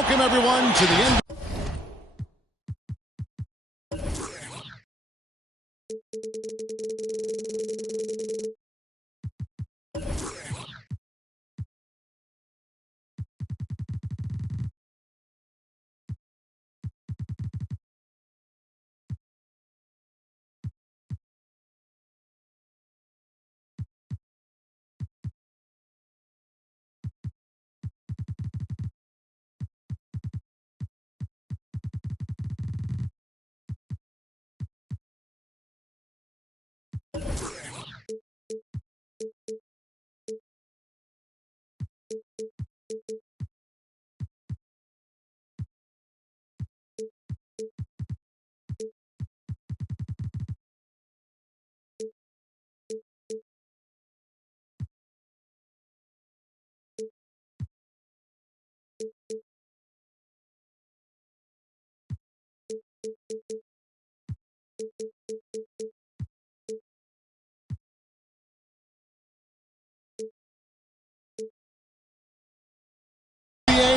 Welcome, everyone, to the end.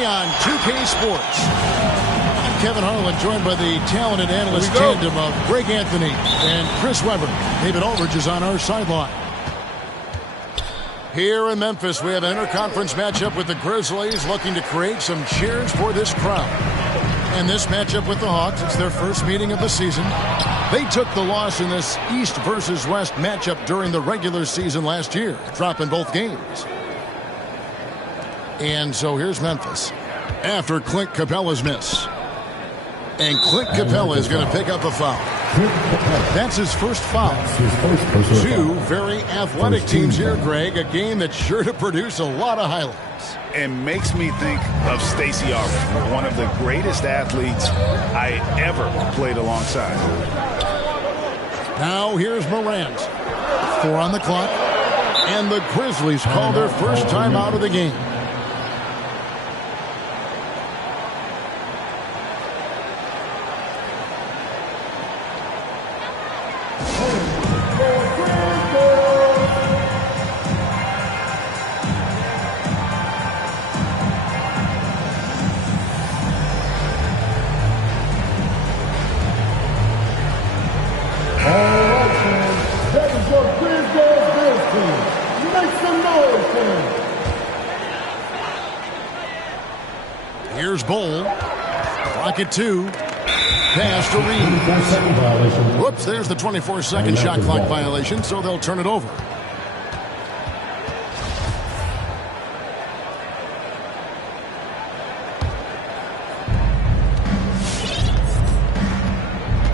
On 2K Sports. I'm Kevin Harlan, joined by the talented analyst tandem of Greg Anthony and Chris Webber. David Aldridge is on our sideline. Here in Memphis, we have an interconference matchup with the Grizzlies, looking to create some cheers for this crowd. And this matchup with the Hawks, it's their first meeting of the season. They took the loss in this East versus West matchup during the regular season last year, dropping both games. And so here's Memphis after Clint Capella's miss. And Clint Capella is going to pick up a foul. That's his first foul. Two very athletic teams here, Greg. A game that's sure to produce a lot of highlights. It makes me think of Stacey Augmon, one of the greatest athletes I ever played alongside. Now here's Morant. 4 on the clock. And the Grizzlies call their first time out of the game. Here's Bol. Clock at 2. Pass to Reeves. Whoops, there's the 24-second shot clock violation, so they'll turn it over.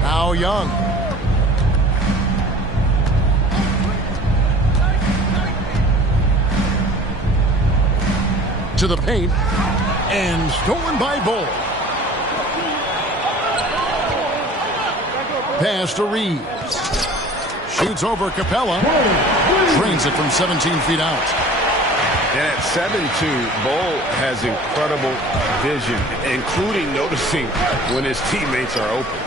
Now Young. To the paint. And stolen by Bol. Pass to Reeves. Shoots over Capella. Drains it from 17 feet out. And at 7'2", Bol has incredible vision, including noticing when his teammates are open.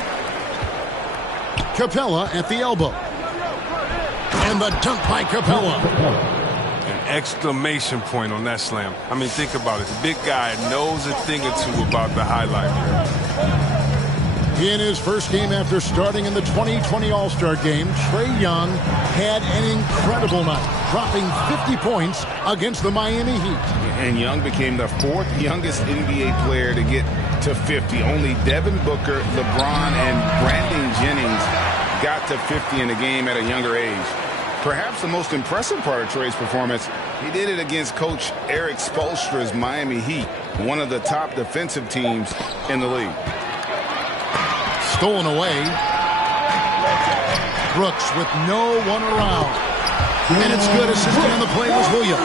Capella at the elbow. And the dunk by Capella. Exclamation point on that slam. I mean, think about it. The big guy knows a thing or two about the highlight reel. In his first game after starting in the 2020 All-Star Game, Trae Young had an incredible night, dropping 50 points against the Miami Heat. And Young became the 4th youngest NBA player to get to 50. Only Devin Booker, LeBron, and Brandon Jennings got to 50 in a game at a younger age. Perhaps the most impressive part of Trae's performance, he did it against Coach Eric Spoelstra's Miami Heat, one of the top defensive teams in the league. Stolen away. Brooks with no one around. And it's good. Assisting on the play was Williams.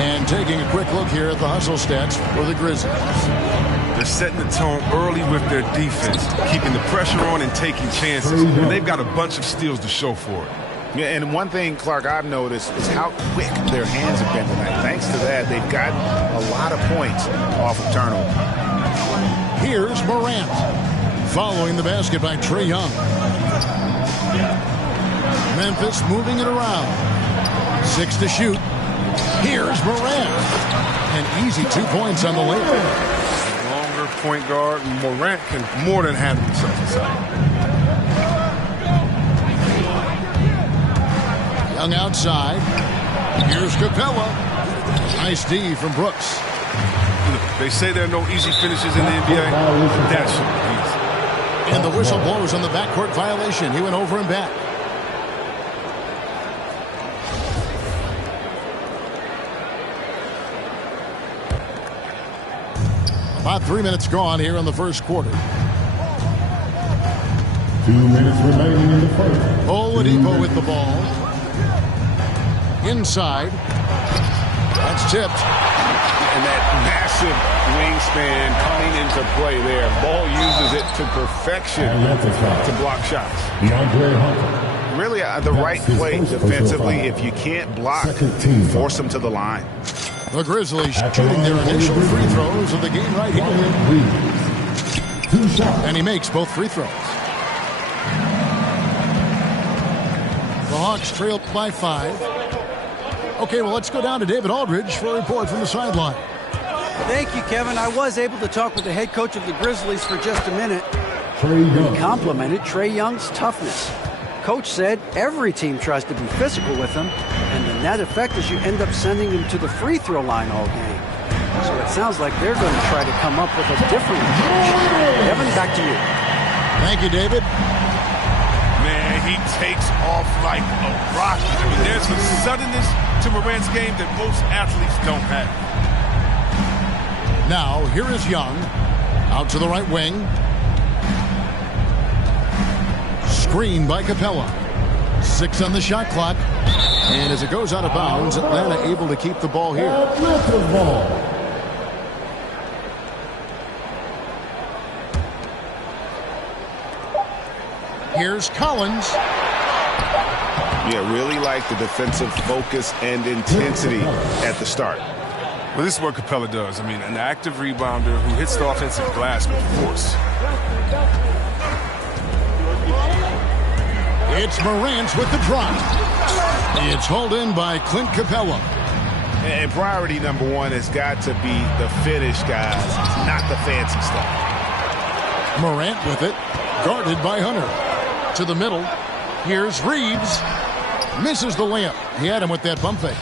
And taking a quick look here at the hustle stats for the Grizzlies. They're setting the tone early with their defense, keeping the pressure on and taking chances. And they've got a bunch of steals to show for it. Yeah, and one thing, Clark, I've noticed is how quick their hands have been tonight. Thanks to that, they've gotten a lot of points off of turnover. Here's Morant. Following the basket by Trae Young. Memphis moving it around. 6 to shoot. Here's Morant. An easy 2 points on the layup. Longer point guard, Morant can more than handle himself inside. Young outside. Here's Capella. Nice D from Brooks. They say there are no easy finishes in the NBA. That should be easy. And the whistle blows on the backcourt violation. He went over and back. About 3 minutes gone here in the first quarter. 2 minutes remaining in the first. Oladipo with the ball. Inside. That's tipped. And that massive wingspan coming into play there. Ball uses it to perfection to block shots. DeAndre Hunter. Really the right play defensively. If you can't block, force them to the line. The Grizzlies shooting their initial free throws of the game right here. And he makes both free throws. The Hawks trail by 5. Okay, well, let's go down to David Aldridge for a report from the sideline. Thank you, Kevin. I was able to talk with the head coach of the Grizzlies for just a minute. Trae Young. He complimented Trae Young's toughness. Coach said every team tries to be physical with him, and the net effect is you end up sending him to the free throw line all game. So it sounds like they're going to try to come up with a different approach. Kevin, back to you. Thank you, David. Man, he takes off like a rocket. I mean, there's a suddenness to Morant's game that most athletes don't have. Now, here is Young. Out to the right wing. Screen by Capella. 6 on the shot clock. And as it goes out of bounds, Atlanta able to keep the ball here. Here's Collins. Yeah, really like the defensive focus and intensity at the start. Well, this is what Capella does. I mean, an active rebounder who hits the offensive glass with force. It's Morant with the drop. It's hauled in by Clint Capella. And priority number 1 has got to be the finish, guys, not the fancy stuff. Morant with it, guarded by Hunter. To the middle, here's Reeves. Misses the layup. He had him with that bump fake.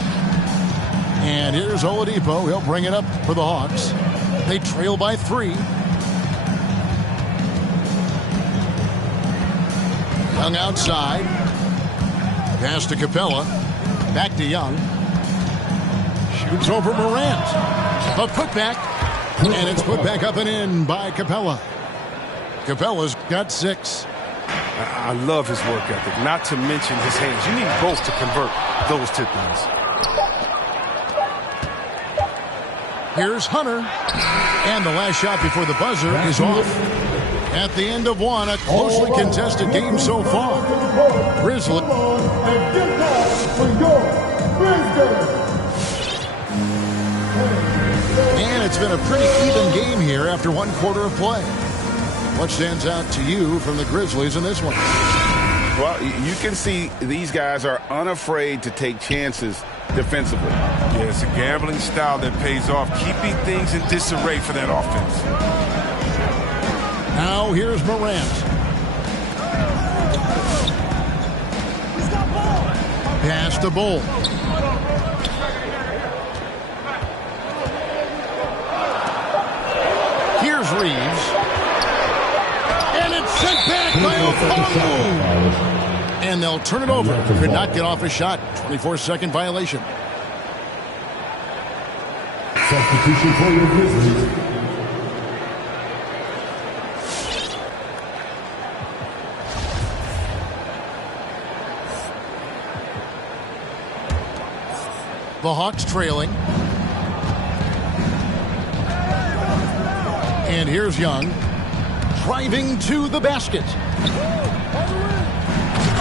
And here's Oladipo. He'll bring it up for the Hawks. They trail by 3. Young outside. Pass to Capella. Back to Young. Shoots over Morant. A putback. And it's put back up and in by Capella. Capella's got 6. I love his work ethic, not to mention his hands. You need both to convert those tip-ins. Here's Hunter. And the last shot before the buzzer is off. At the end of 1, a closely contested game so far. Grizzlies. And it's been a pretty even game here after 1 quarter of play. What stands out to you from the Grizzlies in this one? Well, you can see these guys are unafraid to take chances defensively. Yeah, it's a gambling style that pays off, keeping things in disarray for that offense. Now here's Morant. Pass to Bull. Here's Reeves. And it's sent back by Okongwu. And they'll turn it over. Could not get off a shot. 24-second violation. Substitution for your Grizzlies. The Hawks trailing. And here's Young. Driving to the basket.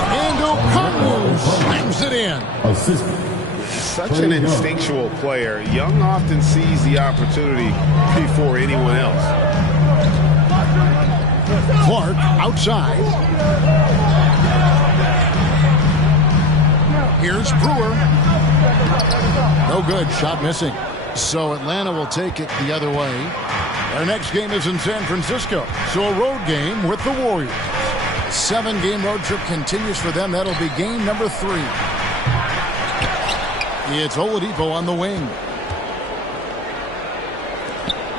And Okongwu slams it in. Such an instinctual player. Young often sees the opportunity before anyone else. Clark outside. Here's Brewer. No good. Shot missing. So Atlanta will take it the other way. Our next game is in San Francisco. So a road game with the Warriors. 7-game road trip continues for them. That'll be game number 3. It's Oladipo on the wing.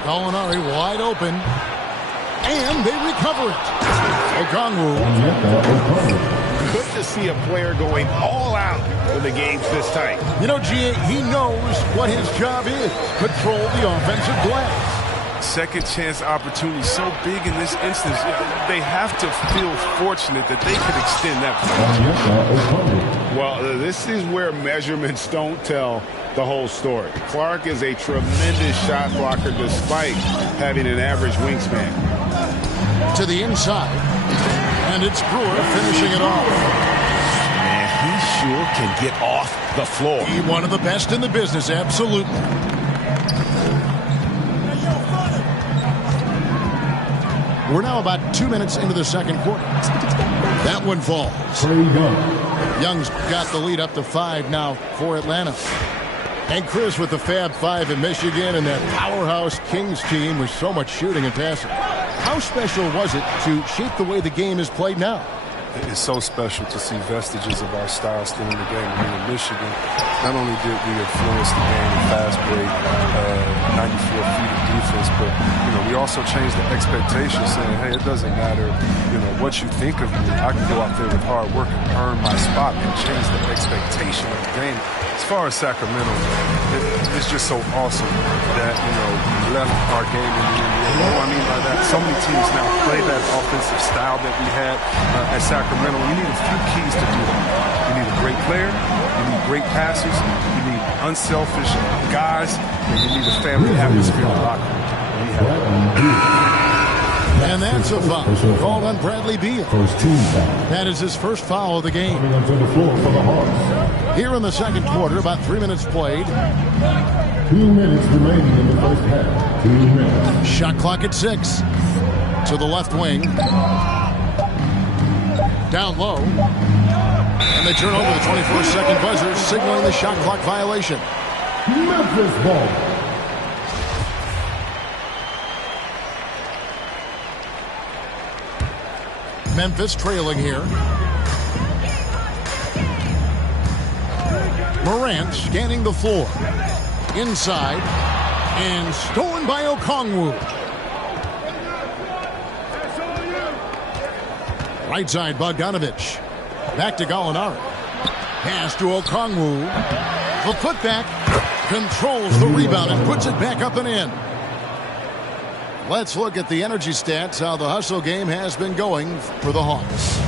Gallinari wide open. And they recover it. Okongwu. Good to see a player going all out when the game's this tight. You know, G.A., he knows what his job is. Control the offensive glass. Second chance opportunity so big in this instance. They have to feel fortunate that they could extend that play. Well, this is where measurements don't tell the whole story. Clark is a tremendous shot blocker despite having an average wingspan. To the inside. And it's Brewer finishing it off. Man, he sure can get off the floor. He's one of the best in the business, absolutely. We're now about 2 minutes into the second quarter. That one falls. Young's got the lead up to 5 now for Atlanta. And Chris with the Fab Five in Michigan and that powerhouse Kings team with so much shooting and passing. How special was it to shape the way the game is played now? It's so special to see vestiges of our style still in the game. I mean, in Michigan, not only did we influence the game in fast break, 94 feet of defense, but, we also changed the expectation, saying, hey, it doesn't matter, what you think of me. I can go out there with hard work and earn my spot and change the expectation of the game. As far as Sacramento, it's just so awesome that, we left our game in the NBA. You know what I mean by that? So many teams now play that offensive style that we had at Sacramento. You need a few keys to do that. You need a great player. You need great passes. You need unselfish guys. And you need a family atmosphere in the locker room. And that's a foul called on Bradley Beal. That is his first foul of the game. Here in the second quarter, about 3 minutes played. 2 minutes remaining in the first half. 2 minutes. Shot clock at 6. To the left wing. Down low. And they turn over the 24-second buzzer, signaling the shot clock violation. Memphis ball. Memphis trailing here. Morant scanning the floor. Inside. And stolen by Okongwu. Right side, Bogdanovich. Back to Gallinari. Pass to Okongwu. The putback. Controls the rebound and puts it back up and in. Let's look at the energy stats, how the hustle game has been going for the Hawks.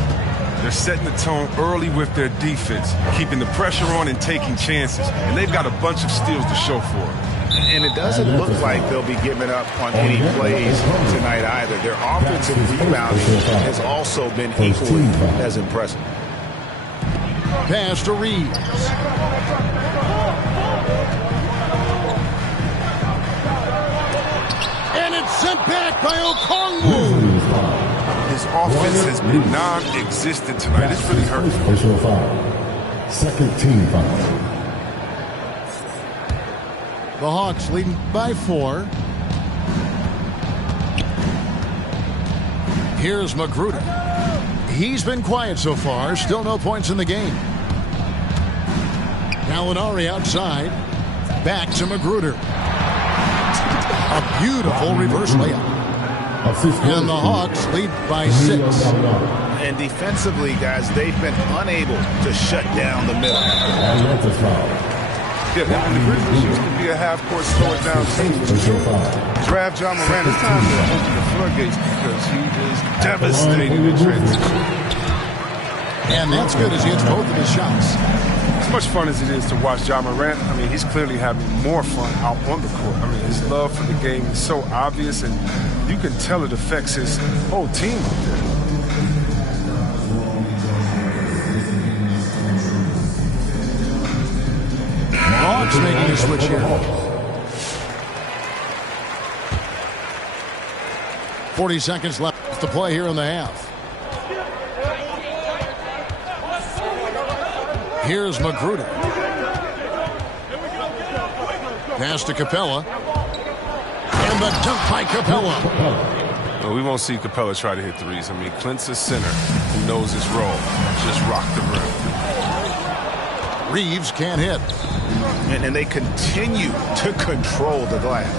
They're setting the tone early with their defense, keeping the pressure on and taking chances. And they've got a bunch of steals to show for it. And it doesn't look like they'll be giving up on any plays tonight either. Their offensive rebounding has also been equally as impressive. Pass to Reeves. And it's sent back by Okongwu. His offense has been non-existent tonight. It's really hurt. Personal foul. Second team foul. The Hawks leading by 4. Here's Magruder. He's been quiet so far. Still no points in the game. Gallinari outside. Back to Magruder. A beautiful reverse layup. And the Hawks lead by 6. And defensively, guys, they've been unable to shut down the middle. Yeah, and the Grizzlies used to be a half-court slow-it-down team. Draft John Morant. It's time to open the floodgates because he is devastating in transition. And that's good as he hits both of his shots. As much fun as it is to watch John Morant, I mean, he's clearly having more fun out on the court. I mean, his love for the game is so obvious, and you can tell it affects his whole team out there. Hawks making a switch here. 40 seconds left to play here in the half. Here's Magruder. Pass to Capella. And the dunk by Capella. Well, we won't see Capella try to hit threes. I mean, Clint's a center who knows his role. Just rock the rim. Reeves can't hit. And they continue to control the glass.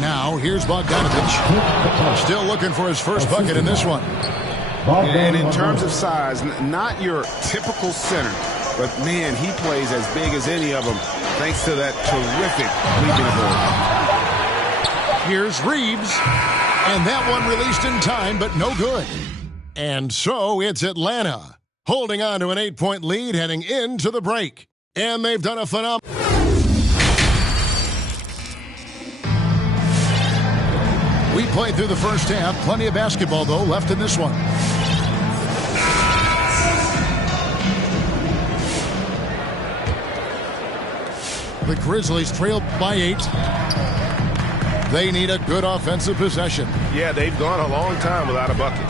Now, here's Bogdanovich. Still looking for his first bucket in this one. And in terms of size, not your typical center, but man, he plays as big as any of them thanks to that terrific leaping ability. Here's Reeves. And that one released in time, but no good. And so it's Atlanta holding on to an 8-point lead heading into the break. And they've done a phenomenal. We played through the first half. Plenty of basketball, though, left in this one. The Grizzlies trailed by 8. They need a good offensive possession. Yeah, they've gone a long time without a bucket.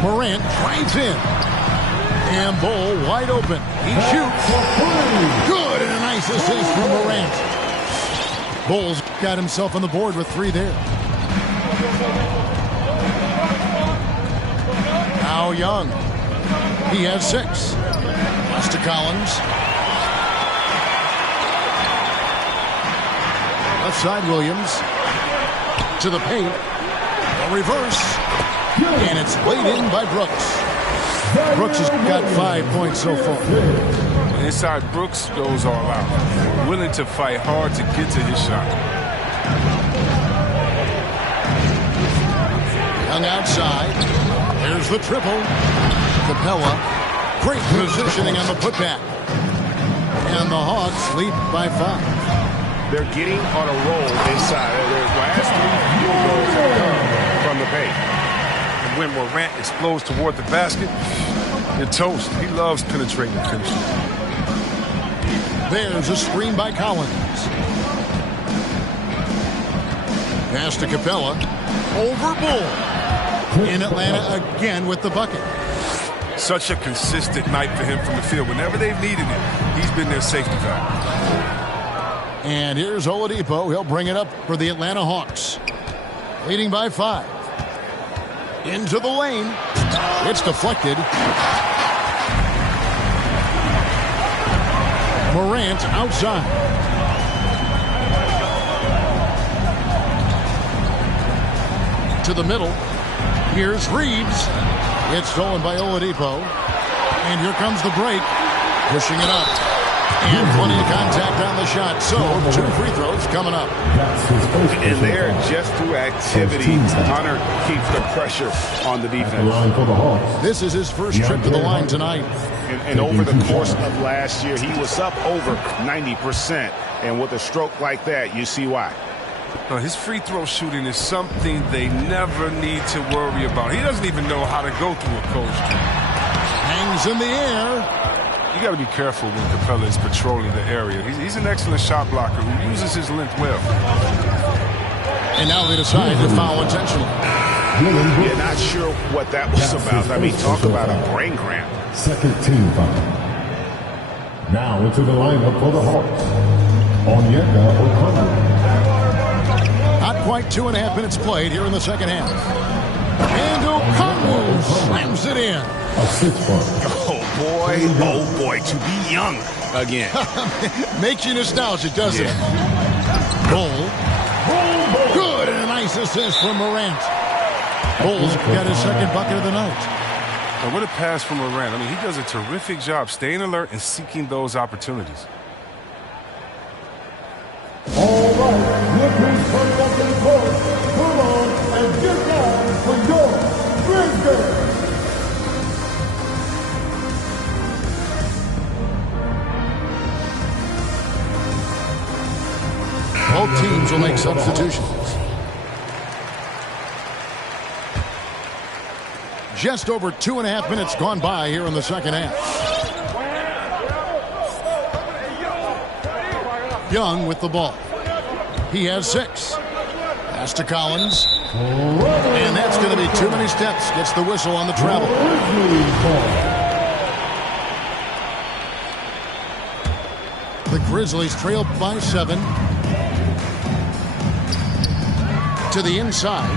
Morant drives in. And Bol wide open. He shoots. Good, and a nice assist from Morant. Bol's got himself on the board with 3 there. Now Young. He has 6. Pass to Collins. Left side Williams. To the paint. A reverse. And it's laid in by Brooks. Brooks has got 5 points so far. Inside, Brooks goes all out. Willing to fight hard to get to his shot. Young outside. There's the triple. Capella. Great positioning on the putback. And the Hawks lead by 5. They're getting on a roll inside. Their last 3 field goals have come from the paint. And when Morant explodes toward the basket, you're toast. He loves penetrating and finishing. There's a screen by Collins. Pass to Capella. Over Bull. In Atlanta again with the bucket. Such a consistent night for him from the field. Whenever they've needed it, he's been their safety valve. And here's Oladipo. He'll bring it up for the Atlanta Hawks. Leading by 5. Into the lane. It's deflected. Morant outside. To the middle. Here's Reeves. It's stolen by Oladipo. And here comes the break. Pushing it up. And plenty of contact on the shot. So, 2 free throws coming up. And there, just through activity, Hunter keeps the pressure on the defense. This is his first trip to the line tonight. And over the course of last year, he was up over 90%. And with a stroke like that, you see why. His free throw shooting is something they never need to worry about. He doesn't even know how to go through a cold streak. Hangs in the air. You got to be careful when Capella is patrolling the area. He's an excellent shot blocker who uses his length well. And now they decide to foul intentionally. Yeah, not sure what that was about. I mean, talk about a brain cramp. Second team foul. Now into the lineup for the Hawks. Onyeka Okongwu. Not quite 2.5 minutes played here in the second half. And Okongwu slams it in. A 6-point. Oh boy, to be young again. Makes you nostalgic, doesn't it? Bol. Good, and a nice assist from Morant. Bol's got his second bucket of the night. And what a pass from Morant. I mean, he does a terrific job staying alert and seeking those opportunities. All right, looking for the court. Come on and get down for your Grizzlies. Both teams will make substitutions. Just over 2.5 minutes gone by here in the second half. Young with the ball. He has 6. Pass to Collins. And that's going to be too many steps. Gets the whistle on the travel. Grizzlies trail by 7. To the inside.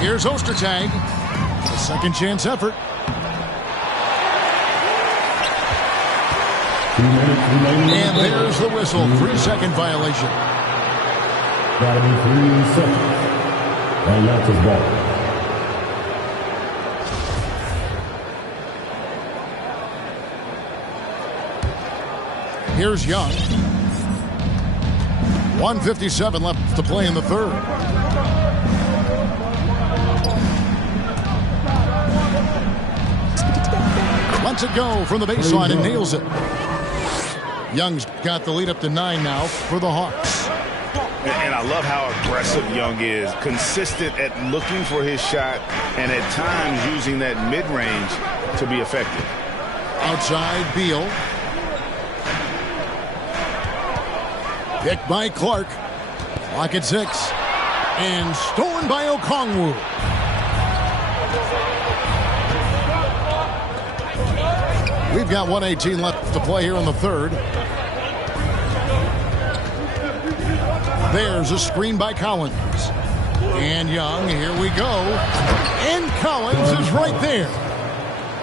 Here's Ostertag. A second chance effort. And there's the whistle. 3-second violation. That'll be 3 seconds. And that's his ball. Here's Young. 1:57 left to play in the third. Lets it go from the baseline and nails it. Young's got the lead up to 9 now for the Hawks. And I love how aggressive Young is. Consistent at looking for his shot and at times using that mid-range to be effective. Outside, Beal. Picked by Clark. Clock at 6. And stolen by Okongwu. We've got 1:18 left to play here in the third. There's a screen by Collins. And Young, here we go. And Collins is right there.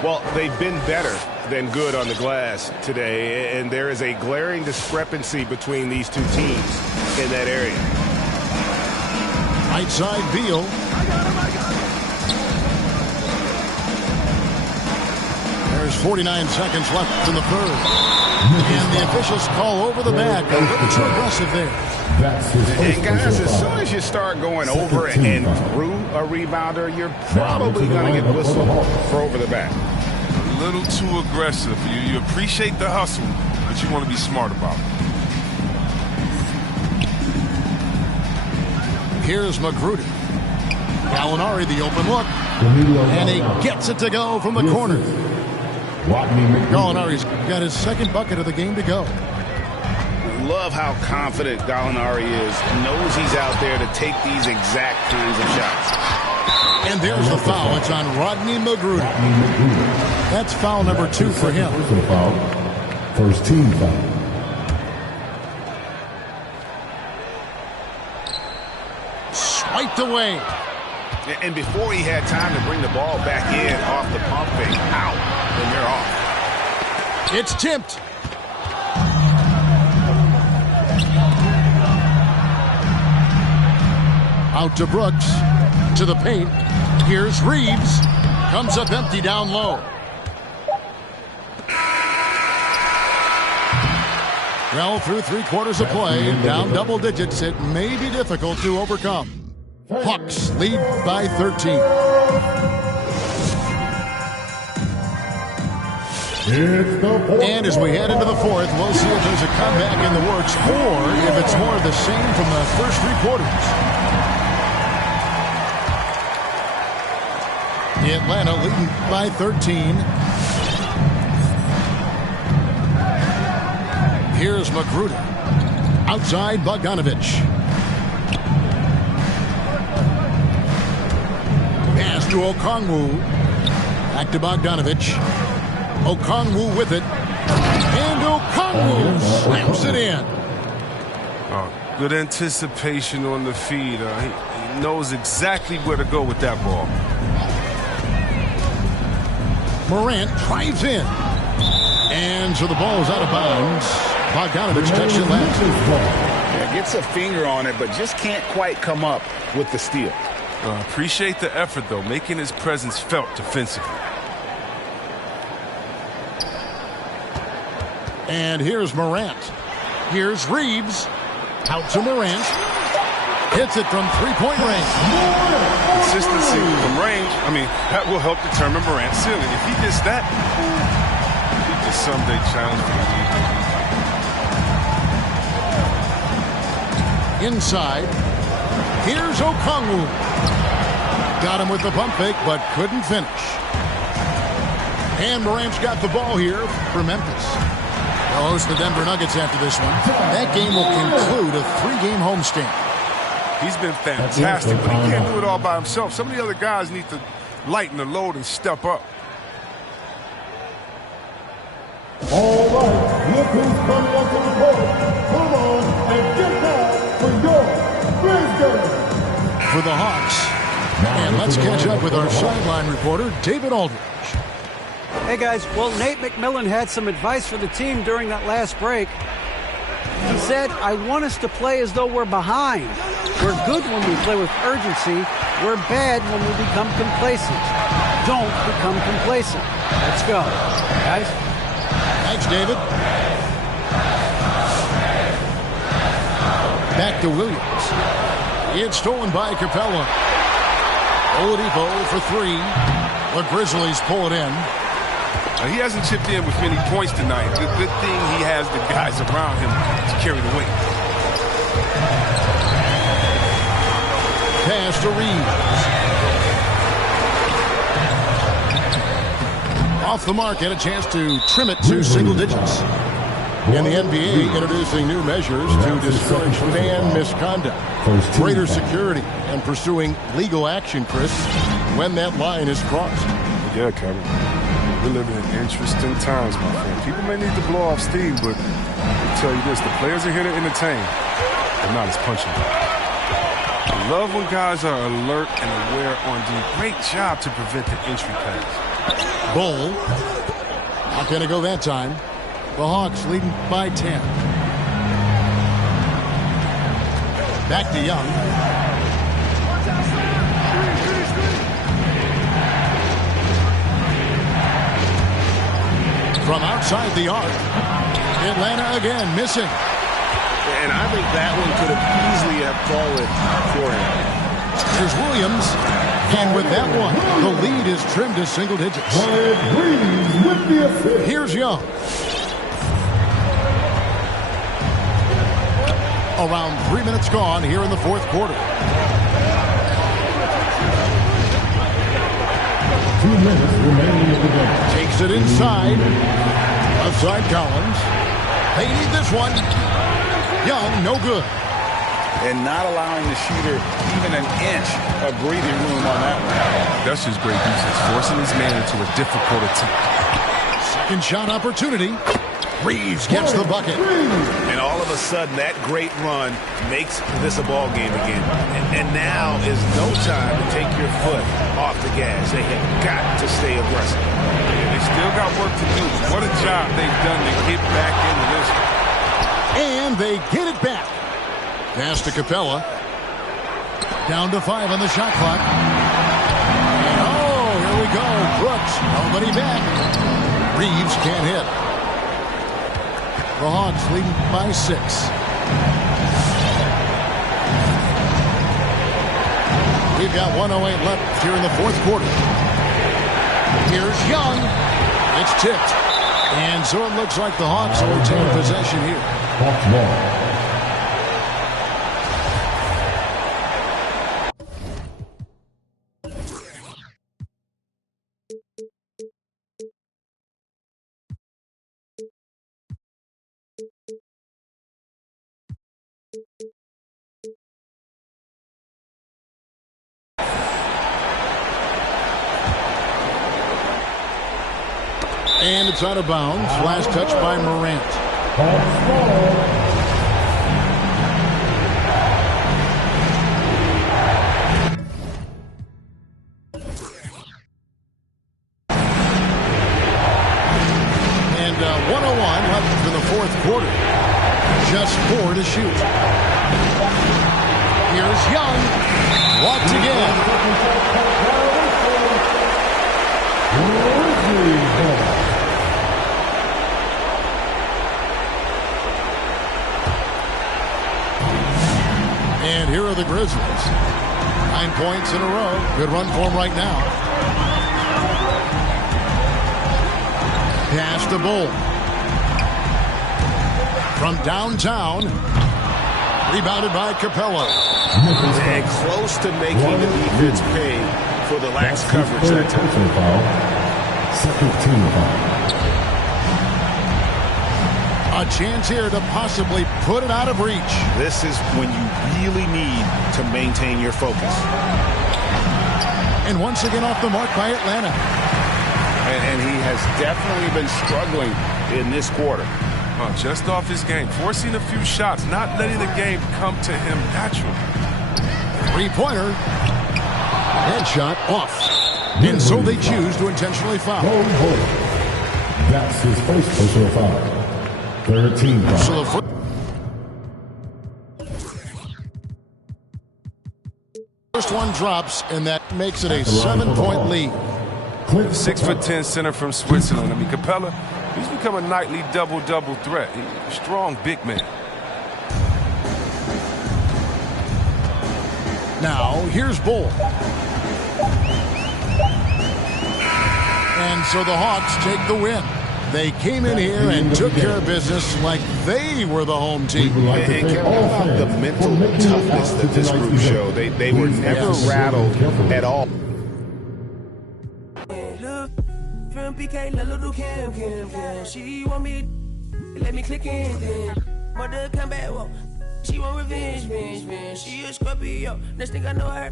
Well, they've been better than good on the glass today, and there is a glaring discrepancy between these two teams in that area. Right side, Beal. There's 49 seconds left in the third. And the officials call over the back. A little too aggressive there. And guys, as soon as you start going over and through a rebounder, you're probably going to get whistled for over the back. A little too aggressive. You appreciate the hustle, but you want to be smart about it. Here's Magruder. Gallinari, the open look. And he gets it to go from the corner. Gallinari's got his second bucket of the game to go. Love how confident Gallinari is. Knows he's out there to take these exact kinds of shots. And there's the foul. It's on Rodney Magruder. That's foul number 2 for him. First team foul. Swiped away. And before he had time to bring the ball back in off the pump fake, out, and they're off. It's tipped. Out to Brooks. To the paint. Here's Reeves. Comes up empty down low. Well, through 3/4 of play, down double digits, it may be difficult to overcome. Hawks lead by 13. And as we head into the fourth, we'll see if there's a comeback in the works or if it's more of the same from the first 3 quarters. Atlanta leading by 13. Here's Magruder. Outside, Bogdanovich. Pass to Okongwu. Back to Bogdanovich. Okongwu with it. And Okongwu slams it in. Good anticipation on the feed. He knows exactly where to go with that ball. Morant drives in. And so the ball is out of bounds. Bogdanovich touched it last. Yeah, gets a finger on it, but just can't quite come up with the steal. Appreciate the effort, though, making his presence felt defensively. And here's Morant. Here's Reeves. Out to Morant. Hits it from 3-point range. Consistency from range, that will help determine Morant's ceiling. If he gets that, he just someday challenge for the league. Inside. Here's Okongwu. Got him with the pump fake, but couldn't finish. And Morant's got the ball here for Memphis. They'll host the Denver Nuggets after this one. That game will conclude a 3-game homestand. He's been fantastic, but he can't do it all by himself. Some of the other guys need to lighten the load and step up. All right, look who's coming up to the court. for the Hawks. And let's catch up with our sideline reporter, David Aldridge. Hey, guys. Well, Nate McMillan had some advice for the team during that last break. He said, I want us to play as though we're behind. We're good when we play with urgency. We're bad when we become complacent. Don't become complacent. Let's go. Guys? Thanks, David. Back to Williams. It's stolen by Capella. Oladipo for three. The Grizzlies pull it in. He hasn't chipped in with many points tonight. The good thing he has the guys around him to carry the weight. Pass to Reeves. Off the mark, had a chance to trim it to single digits. In the NBA, introducing new measures to discourage fan misconduct, greater security, and pursuing legal action, Chris, when that line is crossed. Yeah, Kevin. We're living in interesting times, my friend. People may need to blow off steam, but I'll tell you this, the players are here to entertain. They're not as punching. I love when guys are alert and aware on doing a great job to prevent the entry pass. Bull. Not going to go that time. The Hawks leading by 10. Back to Young. From outside the arc. Atlanta again missing. And I think that one could have easily have fallen for him. Here's Williams. And with that one, the lead is trimmed to single digits. Here's Young. Around 3 minutes gone here in the fourth quarter. 2 minutes remaining in the game. Takes it inside. Outside Collins. They need this one. Young, no good. And not allowing the shooter even an inch of breathing room on that one. That's just great defense, forcing his man into a difficult attempt. Second shot opportunity. Reeves gets the bucket. And all of a sudden, that great run makes this a ball game again. And now is no time to take your foot off the gas. They have got to stay aggressive. They still got work to do. What a job they've done to get back into this. And they get it back. Pass to Capella. Down to 5 on the shot clock. And oh, here we go. Brooks, nobody back. Reeves can't hit. The Hawks leading by 6. We've got 1:08 left here in the fourth quarter. Here's Young. It's tipped. And so it looks like the Hawks will retain possession here. Hawks ball. And it's out of bounds. Last touch by Morant. And 1:01 left in the fourth quarter. Just 4 to shoot. Here's Young. Walked again. And here are the Grizzlies. 9 points in a row. Good run for them right now. Pass to Bull. From downtown. Rebounded by Capella. And close to making the defense pay for the lax coverage that time. Second team foul. A chance here to possibly put it out of reach. This is when you really need to maintain your focus. And once again off the mark by Atlanta. And he has definitely been struggling in this quarter. Just off his game, forcing a few shots, not letting the game come to him naturally. Three-pointer. Headshot off. And so they choose to intentionally foul. That's his first personal foul. 13 foul. So the first one drops, and that makes it a 7-point lead. 6'10" center from Switzerland. I mean, Capella, he's become a nightly double-double threat. He's a strong big man. Now, here's Bull. And so the Hawks take the win. They came in here and took care of business like they were the home team. And Kevin, how about the mental toughness that this group showed? They were never rattled at all. BK, little Kim. She want me, let me click in. Mother come back, whoa. She want revenge. She a Scorpio. Next thing I know her.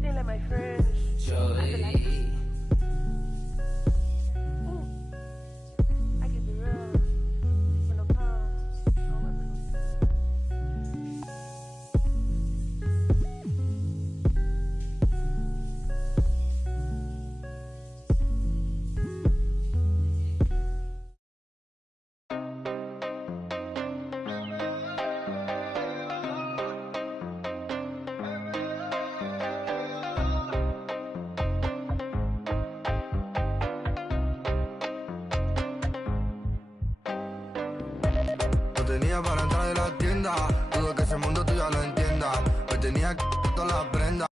They let my friends. I can be real. For no Para entrar en la tienda, dudo que ese mundo tú ya lo entiendas. Me tenía que todas las prendas.